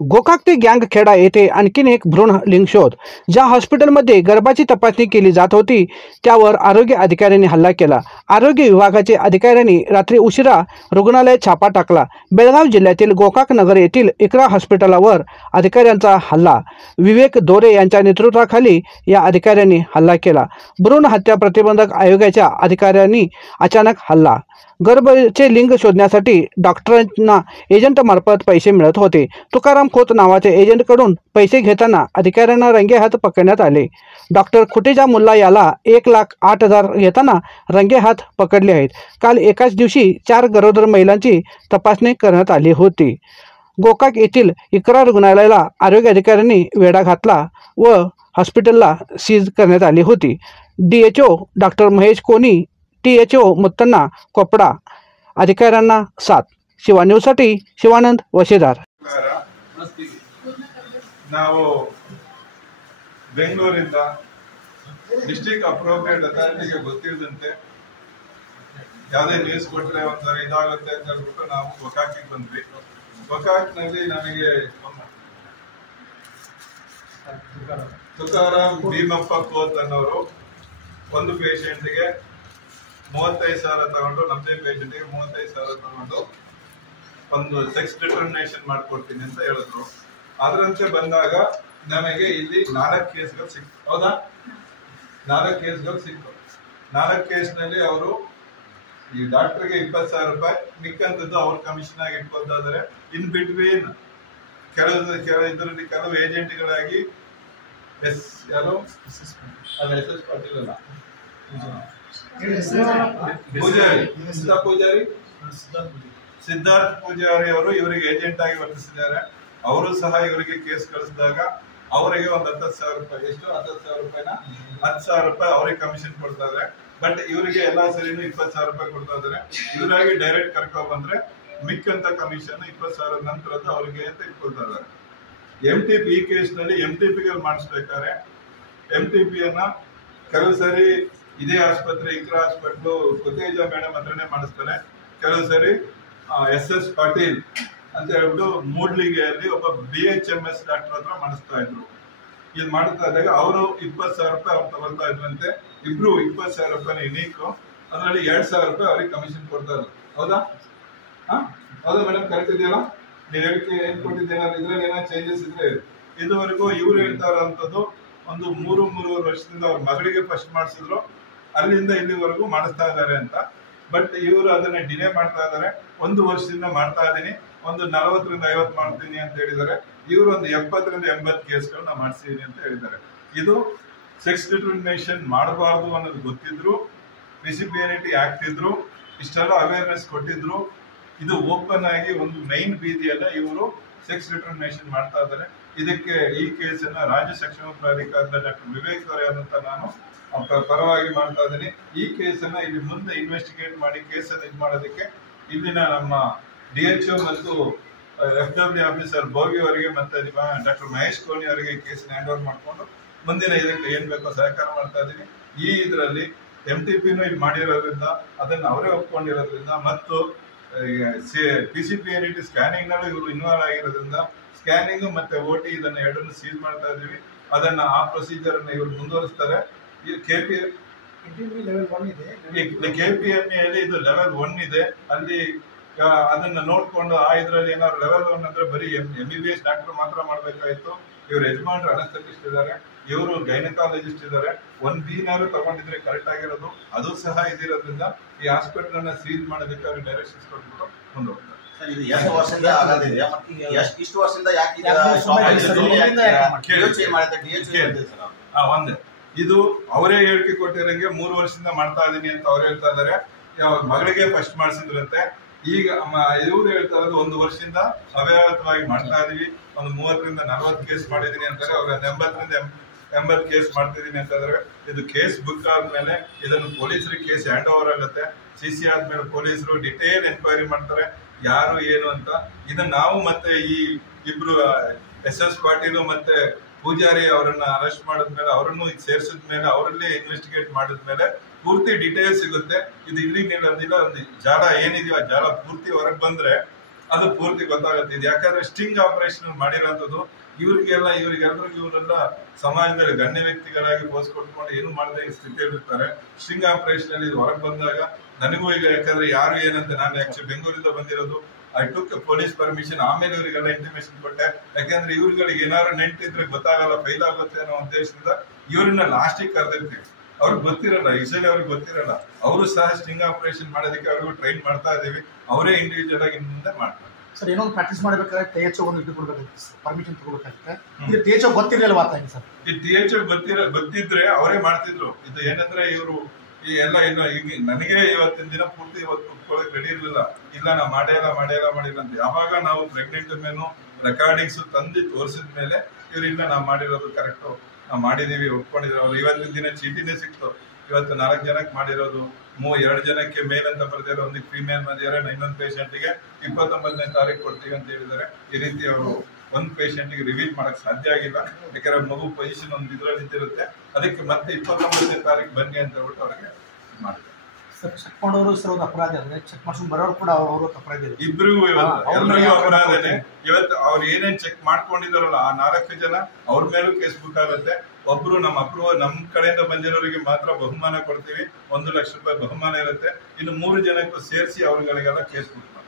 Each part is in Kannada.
गोकाक ते गँगखेडा येथे आणखीन एक भ्रूण लिंग शोध। ज्या हॉस्पिटलमध्ये गर्भाची तपासणी केली जात होती त्यावर आरोग्य अधिकाऱ्यांनी हल्ला केला। आरोग्य विभागाचे अधिकाऱ्यांनी रात्री उशिरा रुग्णालयात छापा टाकला। बेळगाव जिल्ह्यातील गोकाक नगर येथील इकरा हॉस्पिटलवर अधिकाऱ्यांचा हल्ला। विवेक दोरे यांच्या नेतृत्वाखाली या अधिकाऱ्यांनी हल्ला केला। भ्रूण हत्या प्रतिबंधक आयोगाच्या अधिकाऱ्यांनी अचानक हल्ला। गर्भाचे लिंग शोधण्यासाठी डॉक्टरांना एजंटमार्फत पैसे मिळत होते। तुकाराम खोत नावाच्या एजंटकडून पैसे घेताना अधिकाऱ्यांना रंगेहात पकडण्यात आले। डॉक्टर खुटेजा मुल्ला याला 1,08,000 घेताना रंगेहात पकडले आहेत। काल एकाच दिवशी 4 गरोदर महिलांची तपासणी करण्यात आली होती। गोकाक येथील इकरा रुग्णालयाला आरोग्य अधिकाऱ्यांनी वेढा घातला व हॉस्पिटलला सीज करण्यात आली होती। DHO डॉक्टर महेश कोनी, THO मुत्तन्ना कोपडा अधिकाऱ्यांना साथ। शिवा न्यूजसाठी शिवानंद वशेदार। ನಾವು ಬೆಂಗಳೂರಿಂದ ಡಿಸ್ಟ್ರಿಕ್ಟ್ ಅಪ್ರೋಪ್ರಿಯೇಟ್ ಅಥಾರಿಟಿಗೆ ಗೊತ್ತಿರದಂತೆ ಯಾವುದೇ ನ್ಯೂಸ್ ಕೊಟ್ಟರೆ ಒಂಥರ ಇದಾಗುತ್ತೆ ಅಂತ ಹೇಳ್ಬಿಟ್ಟು ನಾವು ಗೋಕಾಕಿಗೆ ಬಂದ್ವಿ। ಗೋಕಾಕ್ನಲ್ಲಿ ನನಗೆ ತುಕಾರಾಮ್ ಭೀಮಪ್ಪ ಕೋತ್ ಅನ್ನೋರು ಒಂದು ಪೇಷಂಟ್ಗೆ 35,000 ತಗೊಂಡು, ನಮ್ಮದೇ ಪೇಷಂಟ್ಗೆ 35,000 ತಗೊಂಡು ಒಂದು ಸೆಕ್ಸ್ ಡಿಟರ್ಮಿನೇಷನ್ ಮಾಡ್ಕೊಡ್ತೀನಿ ಅಂತ ಹೇಳಿದ್ರು। ಅದರಂತೆ ಬಂದಾಗ ನನಗೆ ಇಲ್ಲಿ 4 ಕೇಸ್ಗಳು ಸಿಕ್ತು। ಹೌದಾ? 4 ಕೇಸ್ಗಳು ಸಿಕ್ತು। 4 ಕೇಸ್ನಲ್ಲಿ ಅವರು ಈ ಡಾಕ್ಟರ್ಗೆ 20,000 ರೂಪಾಯಿ, ಮಿಕ್ಕಂತದ್ದು ಅವ್ರ ಕಮಿಷನ್ ಆಗಿ ಇಟ್ಕೊಳ್ತಾಯಿದ್ದಾರೆ। ಇನ್ ಬಿಟ್ವೀನ್ ಇದರಲ್ಲಿ ಕೆಲವು ಏಜೆಂಟ್ಗಳಾಗಿ ಯಾರು ಅಲ್ಲ SS ಪಾಟೀಲ್ ಅಲ್ಲ, ಪೂಜಾರಿ ಸಿದ್ಧಾರ್ಥ್ ಪೂಜಾರಿ ಅವರು ಇವರಿಗೆ ಏಜೆಂಟ್ ಆಗಿ ವರ್ತಿಸಿದ್ದಾರೆ। ಅವರು ಸಹ ಇವರಿಗೆ ಕೇಸ್ ಕಳಿಸಿದಾಗ ಅವರಿಗೆ ಒಂದು 10,000 ರೂಪಾಯಿ, ಎಷ್ಟು 10,000 ರೂಪಾಯಿನ 10,000 ರೂಪಾಯಿ ಅವರಿಗೆ ಕಮಿಷನ್ ಕೊಡ್ತಾ ಇದ್ದಾರೆ। ಬಟ್ ಇವರಿಗೆ ಎಲ್ಲಾ ಸರಿನೂ 20,000 ರೂಪಾಯಿ ಕೊಡ್ತಾ ಇದ್ದಾರೆ। ಇವರಾಗಿ ಡೈರೆಕ್ಟ್ ಕರ್ಕೊಂಡ್ ಬಂದ್ರೆ ಮಿಕ್ಕಂತ ಕಮಿಷನ್ 20,000 ನಂತರದ್ದು ಅವರಿಗೆ ಅಂತ ಇಟ್ಕೊಳ್ತಾ ಇದ್ದಾರೆ। MTP ಈ ಕೇಸ್ ನಲ್ಲಿ MTPಗಳು ಮಾಡಿಸ್ಬೇಕಾದ್ರೆ MTP ಅನ್ನ ಕೆಲವು ಸರಿ ಇದೇ ಆಸ್ಪತ್ರೆ ಇಕ್ರಾ ಹಾಸ್ಪಿಟ್ಲು ಖುತೇಜಾ ಮೇಡಮ್ ಹತ್ರನೇ ಮಾಡಿಸ್ತಾರೆ, ಕೆಲವು ಸರಿ SS ಪಾಟೀಲ್ ಅಂತ ಹೇಳ್ಬಿಟ್ಟು ಮೂಡ್ಲಿಗೆಯಲ್ಲಿ ಒಬ್ಬ BHMS ಡಾಕ್ಟರ್ ಹತ್ರ ಮಾಡಿಸ್ತಾ ಇದ್ರು। ಇದು ಮಾಡ್ತಾ ಇದ್ದಾಗ ಅವರು 20,000 ರೂಪಾಯಿ ಅವ್ರು ತಗೊಳ್ತಾ ಇದ್ರಂತೆ। ಇಬ್ರು 20,000 ರೂಪಾಯಿ ಯುನೀಕ್, ಅದರಲ್ಲಿ 2,000 ರೂಪಾಯಿ ಅವ್ರಿಗೆ ಕಮಿಷನ್ ಕೊಡ್ತಾ ಇದ್ರು। ಹೌದಾ? ಹೌದಾ ಮೇಡಮ್? ಕರೆಕ್ಟ್ ಇದೆಯಲ್ಲ? ನೀವು ಹೇಳಿಕೆ ಏನ್ ಕೊಟ್ಟಿದ್ದೇನಲ್ಲ, ಇದ್ರಲ್ಲಿ ಏನೋ ಚೇಂಜಸ್ ಇದ್ರೆ ಇದುವರೆಗೂ ಇವ್ರು ಹೇಳ್ತಾ ಇರೋಂಥದ್ದು ಒಂದು 3-3.5 ವರ್ಷದಿಂದ ಅವ್ರ ಮಗಳಿಗೆ ಫಸ್ಟ್ ಮಾಡಿಸಿದ್ರು, ಅಲ್ಲಿಂದ ಇಲ್ಲಿವರೆಗೂ ಮಾಡಿಸ್ತಾ ಇದ್ದಾರೆ ಅಂತ। ಬಟ್ ಇವರು ಅದನ್ನ ಡಿಲೇ ಮಾಡ್ತಾ ಇದ್ದಾರೆ। 1 ವರ್ಷದಿಂದ ಮಾಡ್ತಾ ಇದ್ದೀನಿ, ಒಂದು 40ರಿಂದ 50 ಮಾಡ್ತೀನಿ ಅಂತ ಹೇಳಿದ್ದಾರೆ। ಇವರು ಒಂದು 70ರಿಂದ 80 ಕೇಸ್ಗಳನ್ನ ಮಾಡಿಸಿದೀನಿ ಅಂತ ಹೇಳಿದ್ದಾರೆ। ಇದು ಸೆಕ್ಸ್ ಡಿಟರ್ಮಿನೇಷನ್ ಮಾಡಬಾರ್ದು ಅನ್ನೋದು ಗೊತ್ತಿದ್ರು, ಪಿಸಿಪಿಎನ್ಟಿ ಆಕ್ಟ್ ಇದ್ರು, ಇಷ್ಟೆಲ್ಲ ಅವೇರ್ನೆಸ್ ಕೊಟ್ಟಿದ್ರು, ಇದು ಓಪನ್ ಆಗಿ ಒಂದು ಮೈನ್ ಬೀದಿಯಲ್ಲ ಇವರು ಸೆಕ್ಸ್ ಡಿಟರ್ಮಿನೇಷನ್ ಮಾಡ್ತಾ ಇದ್ದಾರೆ। ಇದಕ್ಕೆ ಈ ಕೇಸನ್ನ ರಾಜ್ಯ ಸಕ್ಷಮ ಪ್ರಾಧಿಕಾರದ ಡಾಕ್ಟರ್ ವಿವೇಕ್ ದೊರೆ ಆದಂತ ನಾನು ಪರವಾಗಿ ಮಾಡ್ತಾ ಇದ್ದೀನಿ। ಈ ಕೇಸನ್ನ ಇಲ್ಲಿ ಮುಂದೆ ಇನ್ವೆಸ್ಟಿಗೇಟ್ ಮಾಡಿ ಕೇಸನ್ನು ಇದು ಮಾಡೋದಕ್ಕೆ ಇಲ್ಲಿನ ನಮ್ಮ DHO ಮತ್ತು FW ಆಫೀಸರ್ ಭೋಗಿ ಅವರಿಗೆ ಮತ್ತೆ ಡಾಕ್ಟರ್ ಮಹೇಶ್ ಕೋನಿ ಅವರಿಗೆ ಕೇಸನ್ನ ಹ್ಯಾಂಡ್ ಓವರ್ ಮಾಡ್ಕೊಂಡು ಮುಂದಿನ ಇದಕ್ಕೆ ಏನ್ ಬೇಕೋ ಸಹಕಾರ ಮಾಡ್ತಾ ಇದ್ದೀನಿ। ಈ ಇದರಲ್ಲಿ MTPನೂ ಇದು ಮಾಡಿರೋದ್ರಿಂದ, ಅದನ್ನ ಅವರೇ ಒಪ್ಕೊಂಡಿರೋದ್ರಿಂದ ಮತ್ತು PCPNT ಸ್ಕ್ಯಾನಿಂಗ್ ನಲ್ಲೂ ಇವರು ಇನ್ವಾಲ್ವ್ ಆಗಿರೋದ್ರಿಂದ ಸ್ಕ್ಯಾನಿಂಗ್ ಮತ್ತೆ OT ಇದನ್ನ ಎರಡನ್ನು ಸೀಲ್ ಮಾಡ್ತಾ ಇದೀವಿ। ಅದನ್ನ ಆ ಪ್ರೊಸೀಜರ್ ಅನ್ನ ಇವರು ಮುಂದುವರಿಸ್ತಾರೆ। KPMA ಇದು ಲೆವೆಲ್ 1 ಇದೆ, ಅಲ್ಲಿ ಅದನ್ನ ನೋಡ್ಕೊಂಡು ಆ ಇದ್ರಲ್ಲಿ ಏನಾದ್ರು ಲೆವೆಲ್ 1 ಅಂದ್ರೆ ಬರೀ MBBS ಡಾಕ್ಟರ್ ಮಾತ್ರ ಮಾಡ್ಬೇಕಾಯ್ತು। ಇವ್ರ ಯಜಮಾನ್ರು ಅನಸ್ಥೆಟಿಸ್ಟ್ ಇದ್ದಾರೆ, ಇವರು ಗೈನಕಾಲಜಿಸ್ಟ್ ಇದ್ದಾರೆ। 1B ತಗೊಂಡಿದ್ರೆ ಕರೆಕ್ಟ್ ಆಗಿರೋದು, ಅದು ಸಹ ಇದಿರೋದ್ರಿಂದ ಈ ಹಾಸ್ಪಿಟಲ್ ಅನ್ನ ಸೀಲ್ ಮಾಡೋದಕ್ಕೆ ಅವ್ರಿಗೆ ಡೈರೆಕ್ಷನ್ಸ್ ಕೊಟ್ಬಿಟ್ಟು ಮುಂದೆ ಹೋಗ್ತಾರೆ। ಎಷ್ಟು ವರ್ಷದಿಂದ ಆಗೋದಿದೆ, ಇಷ್ಟು ವರ್ಷದಿಂದ ಯಾಕೆ ಒಂದೇ ಇದು ಅವರೇ ಹೇಳಿಕೆ ಕೊಟ್ಟಿರಂಗೆ 3 ವರ್ಷದಿಂದ ಮಾಡ್ತಾ ಇದೀನಿ ಅಂತ ಅವ್ರು ಹೇಳ್ತಾ ಇದಾರೆ। ಮಗಳಿಗೆ ಫಸ್ಟ್ ಮಾಡಿಸಿದ್ರಂತೆ, ಈಗ ಇವ್ರು ಹೇಳ್ತಾ ಇರೋದು 1 ವರ್ಷದಿಂದ ಅವ್ಯಾಹತವಾಗಿ ಮಾಡ್ತಾ ಇದೀವಿ, ಒಂದು 30ರಿಂದ 40 ಕೇಸ್ ಮಾಡಿದೀನಿ ಅಂತಾರೆ। ಅವ್ರ 80ರಿಂದ 80 ಕೇಸ್ ಮಾಡ್ತಿದೀನಿ ಅಂತ ಇದಾರೆ। ಇದು ಕೇಸ್ ಬುಕ್ ಆದ್ಮೇಲೆ ಇದನ್ನು ಪೊಲೀಸರಿಗೆ ಕೇಸ್ ಹ್ಯಾಂಡ್ ಓವರ್ ಆಗುತ್ತೆ। CC ಆದ್ಮೇಲೆ ಪೊಲೀಸರು ಡಿಟೇಲ್ ಎನ್ಕ್ವೈರಿ ಮಾಡ್ತಾರೆ, ಯಾರು ಏನು ಅಂತ। ಇದನ್ನ ನಾವು ಮತ್ತೆ ಈ ಇಬ್ರು SS ಪಾಟೀಲ್ ಮತ್ತೆ ಪೂಜಾರಿ ಅವರನ್ನ ಅರೆಸ್ಟ್ ಮಾಡಿದ್ಮೇಲೆ ಅವರನ್ನು ಸೇರಿಸಿದ ಮೇಲೆ ಅವರಲ್ಲೇ ಇನ್ವೆಸ್ಟಿಗೇಟ್ ಮಾಡಿದ್ಮೇಲೆ ಪೂರ್ತಿ ಡೀಟೇಲ್ಸ್ ಸಿಗುತ್ತೆ. ಇದು ಇಲ್ಲಿ ನಿಲ್ಲೋದಿಲ್ಲ. ಒಂದು ಜಾಲ ಏನಿದೆಯೋ ಆ ಜಾಲ ಪೂರ್ತಿ ಹೊರಗೆ ಬಂದ್ರೆ ಅದು ಪೂರ್ತಿ ಗೊತ್ತಾಗುತ್ತೆ. ಇದು ಯಾಕಂದ್ರೆ ಸ್ಟಿಂಗ್ ಆಪರೇಷನ್ ಮಾಡಿರೋಂಥದ್ದು ಇವರೆಲ್ಲ ಸಮಾಜದಲ್ಲಿ ಗಣ್ಯ ವ್ಯಕ್ತಿಗಳಾಗಿ ಪೋಸ್ ಕೊಟ್ಕೊಂಡು ಏನು ಮಾಡದೆ ಸ್ಥಿತಿಯಲ್ಲಿ ಇರ್ತಾರೆ. ಸ್ಟಿಂಗ್ ಆಪರೇಷನ್ ಅಲ್ಲಿ ಹೊರಗೆ ಬಂದಾಗ ನನಗೂ ಈಗ ಯಾಕಂದ್ರೆ ಯಾರು ಏನಂತ ನಾನು ಆಕ್ಚುಲಿ ಬೆಂಗಳೂರಿಂದ ಬಂದಿರೋದು, ಐ ಟುಕ್ ಪೊಲೀಸ್ ಪರ್ಮಿಷನ್, ಆಮೇಲೆ ಇವರಿಗೆಲ್ಲ ಇಂಟಿಮೇಷನ್ ಕೊಟ್ಟೆ. ಯಾಕಂದ್ರೆ ಇವ್ರುಗಳಿಗೆ ಏನಾದ್ರು ನೆಂಟಿದ್ರೆ ಗೊತ್ತಾಗಲ್ಲ, ಫೈಲ್ ಆಗುತ್ತೆ ಅನ್ನೋ ಉದ್ದೇಶದಿಂದ ಇವ್ರನ್ನ ಲಾಸ್ಟಿಗೆ ಕರೆದಿರ್ತೀವಿ. ಅವ್ರಿಗೆ ಗೊತ್ತಿರಲ್ಲ, ಯೂಶಲಿ ಅವ್ರಿಗೆ ಗೊತ್ತಿರಲ್ಲ. ಅವರು ಸಹ ಸ್ಟಿಂಗ್ ಆಪರೇಷನ್ ಮಾಡೋದಕ್ಕೆ ಅವ್ರಿಗೂ ಟ್ರೈನ್ ಮಾಡ್ತಾ ಇದೀವಿ. ಅವರೇ ಇಂಡಿವಿಜುವಲ್ ಆಗಿ ಮುಂದೆ ಮಾಡ್ತಾರೆ. ಸರ್ ಏನೊಂದು ಪ್ರಾಕ್ಟೀಸ್ ಮಾಡಬೇಕಾದ್ರೆ THO ಒಂದು ಇದು ಕೊಡ್ಬೇಕಾಗುತ್ತೆ ಸರ್, ಪರ್ಮಿಷನ್ ತಗೋಬೇಕಾಗುತ್ತೆ. ಇದು THO ಗೊತ್ತಿರಲಿಲ್ಲ ಮಾತಾಡಿ ಸರ್. ಈ THO ಗೊತ್ತಿದ್ರೆ ಅವರೇ ಮಾಡ್ತಿದ್ರು. ಇದು ಏನಂದ್ರೆ ಇವರು ಈ ಎಲ್ಲ ಇಲ್ಲ, ಈಗ ನನಗೆ ಇವತ್ತಿನ ದಿನ ಪೂರ್ತಿ ಇವತ್ತು ಕುತ್ಕೊಳ್ಳೋಕೆ ರೆಡಿ ಇರ್ಲಿಲ್ಲ. ಇಲ್ಲ ನಾ ಮಾಡಿಲ್ಲ ಅಂತ ಯಾವಾಗ ನಾವು ಪ್ರೆಗ್ನೆಂಟ್ ಮೇನು ರೆಕಾರ್ಡಿಂಗ್ಸ್ ತಂದು ತೋರಿಸಿದ ಮೇಲೆ ಇವ್ರಿಲ್ಲ ನಾವು ಮಾಡಿರೋದು ಕರೆಕ್ಟು, ನಾವು ಮಾಡಿದೀವಿ, ಒಪ್ಕೊಂಡಿದ್ರು. ಅವ್ರು ಇವತ್ತಿನ ದಿನ ಚೀಟಿನೇ ಸಿಕ್ತು. ಇವತ್ತು 4 ಜನಕ್ಕೆ ಮಾಡಿರೋದು, 2 ಜನಕ್ಕೆ ಮೇಲ್ ಅಂತ ಬರ್ದಿರೋ, ಒಂದು ಫೀಮೇಲ್ ಬಂದಿದ್ದಾರೆ. ಇನ್ನೊಂದು ಪೇಷಂಟ್ಗೆ 29ನೇ ತಾರೀಕು ಕೊಡ್ತೀವಿ ಅಂತ ಹೇಳಿದ್ದಾರೆ. ಈ ರೀತಿ ಅವರು ಒಂದು ಪೇಷಂಟ್ಗೆ ರಿವೀಲ್ ಮಾಡಕ್ ಸಾಧ್ಯ ಆಗಿಲ್ಲ. ಯಾಕಂದ್ರೆ ಮಗು ಪೊಸಿಷನ್ ಒಂದು ಇದ್ರಲ್ಲಿ ಇದ್ದಿರುತ್ತೆ. ಅದಕ್ಕೆ ಮತ್ತೆ 29ನೇ ತಾರೀಕು ಬನ್ನಿ ಅಂತ ಹೇಳ್ಬಿಟ್ಟು ಅವ್ರಿಗೆ ಮಾಡ್ತಾರೆ. ಸರ್ ಚೆಕ್ ಮಾಡೋರು ಸರ್ ಒಂದು ಅಪರಾಧ ಅಂದ್ರೆ ಚೆಕ್ ಮಾಡ್ಕೊಂಡು ಬರೋರು ಕೂಡ ಅವರು ಅಪರಾಧ ಇದೆ. ಇಬ್ರಿಗೂ ಎಲ್ರಿಗೂ ಅಪರಾಧನೇ. ಇವತ್ತು ಅವ್ರು ಏನೇನ್ ಚೆಕ್ ಮಾಡ್ಕೊಂಡಿದಾರಲ್ಲ ಆ 4 ಜನ ಅವ್ರ ಮೇಲೂ ಕೇಸ್ ಬುಕ್ ಆಗುತ್ತೆ. ಒಬ್ರು ನಮ್ಮ ನಮ್ ಕಡೆಯಿಂದ ಬಂದಿರೋರಿಗೆ ಮಾತ್ರ ಬಹುಮಾನ ಕೊಡ್ತೀವಿ, 1 ಲಕ್ಷ ರೂಪಾಯಿ ಬಹುಮಾನ ಇರುತ್ತೆ. ಇನ್ನು 3 ಜನಕ್ಕೂ ಸೇರಿಸಿ ಅವ್ರಗಳಿಗೆಲ್ಲ ಕೇಸ್ ಬುಕ್ ಮಾಡ್ತೀವಿ.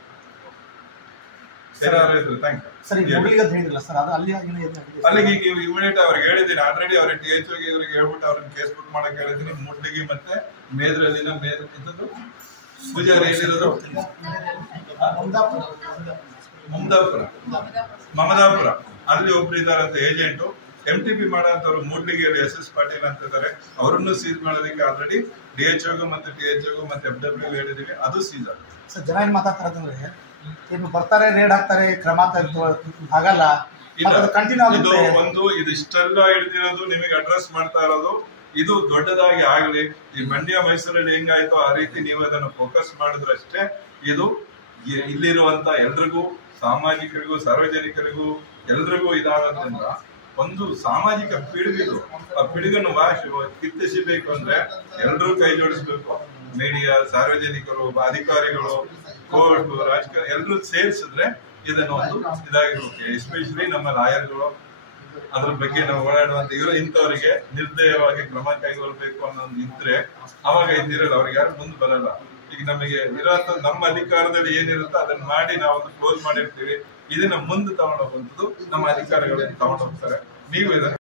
ಅಲ್ಲಿಗೆ ಈಗ ಇಮಿಡಿಯೇಟ್ ಅವ್ರಿಗೆ ಹೇಳಿದ್ದೀನಿ. ಆಲ್ರೆಡಿ ಅವ್ರಿಗೆ THO ಇವ್ರಿಗೆ ಹೇಳ್ಬಿಟ್ಟು ಅವ್ರನ್ನ ಕೇಸ್ ಬುಕ್ ಮಾಡಕ್ ಹೇಳಿದೀನಿ. ಮೂಡ್ಲಿಗಿ ಮತ್ತೆ ಮೇದ್ರಲ್ಲಿನ ಇದ್ದದ್ದು ಪೂಜಾರಿ ಏನಿರೋದು ಮಮದಾಪುರ ಅಲ್ಲಿ ಒಬ್ರು ಇದಾರಂತ ಏಜೆಂಟು. MTP ಮಾಡೋಂಥವ್ರು ಮೂಡ್ಲಿಗಿಯಲ್ಲಿ SS ಪಾಟೀಲ್ ಅಂತ ಇದ್ದಾರೆ. ಅವರನ್ನು ಸೀಸ್ ಮಾಡೋದಕ್ಕೆ ಆಲ್ರೆಡಿ DHO ಮತ್ತೆ THO ಮತ್ತೆ FW ಹೇಳಿದೀವಿ. ಅದು ಸೀಸ್ ಆಗುತ್ತೆ. ಸರ್ ಜನ ಏನ್ ಮಾತಾಡ್ತಾರಂದ್ರೆ ಏನು ಬರ್ತಾರೆ ರೇಡ್ ಹಾಕ್ತಾರೆ, ಕ್ರಮ ಆಗಲ್ಲ, ಕಂಟಿನ್ಯೂ ಆಗುತ್ತೆ. ಒಂದು ಇದಿಷ್ಟೆಲ್ಲ ಹಿಡಿದಿರೋದು ನಿಮಗೆ ಅಡ್ರೆಸ್ ಮಾಡ್ತಾ ಇರೋದು ಇದು ದೊಡ್ಡದಾಗಿ ಆಗ್ಲಿ. ಈ ಮಂಡ್ಯ ಮೈಸೂರಲ್ಲಿ ಹೆಂಗಾಯ್ತು ಆ ರೀತಿ ನೀವು ಅದನ್ನು ಫೋಕಸ್ ಮಾಡಿದ್ರಷ್ಟೇ ಇದು ಇಲ್ಲಿರುವಂತ ಎಲ್ರಿಗೂ, ಸಾಮಾಜಿಕರಿಗೂ ಸಾರ್ವಜನಿಕರಿಗೂ ಎಲ್ರಿಗೂ ಇದಾಗೋದ್ರಿಂದ ಒಂದು ಸಾಮಾಜಿಕ ಪಿಡುಗಿದು. ಆ ಪಿಡುಗನ್ನು ಕಿತ್ತಿಸಬೇಕು ಅಂದ್ರೆ ಎಲ್ರೂ ಕೈ ಜೋಡಿಸ್ಬೇಕು. ಮೀಡಿಯಾ, ಸಾರ್ವಜನಿಕರು, ಅಧಿಕಾರಿಗಳು, ಕೋರ್ಟ್, ರಾಜಕಾರಣ ಎಲ್ರೂ ಸೇರಿಸಿದ್ರೆ ಇದನ್ನು ಒಂದು ಇದಾಗಿರುತ್ತೆ. ಎಸ್ಪೆಷಲಿ ನಮ್ಮ ಲಾಯರ್ಗಳು ಅದ್ರ ಬಗ್ಗೆ ನಾವು ಓಡಾಡುವಂತ ಇಂಥವರಿಗೆ ನಿರ್ದಯವಾಗಿ ಕ್ರಮ ಕೈಗೊಳ್ಬೇಕು ಅನ್ನೋದು ಇದ್ರೆ ಅವಾಗ ಇದ್ದಿರಲ್ಲ, ಅವ್ರಿಗೆ ಯಾರು ಮುಂದೆ ಬರಲ್ಲ. ಈಗ ನಮಗೆ ಇರೋಂಥ ನಮ್ಮ ಅಧಿಕಾರದಲ್ಲಿ ಏನಿರುತ್ತೋ ಅದನ್ನ ಮಾಡಿ ನಾವು ಕ್ಲೋಸ್ ಮಾಡಿರ್ತೀವಿ. ಇದನ್ನ ಮುಂದೆ ತಗೊಂಡೋಗುವಂಥದ್ದು ನಮ್ಮ ಅಧಿಕಾರಿಗಳು ತಗೊಂಡೋಗ್ತಾರೆ. ನೀವು ಇದನ್ನ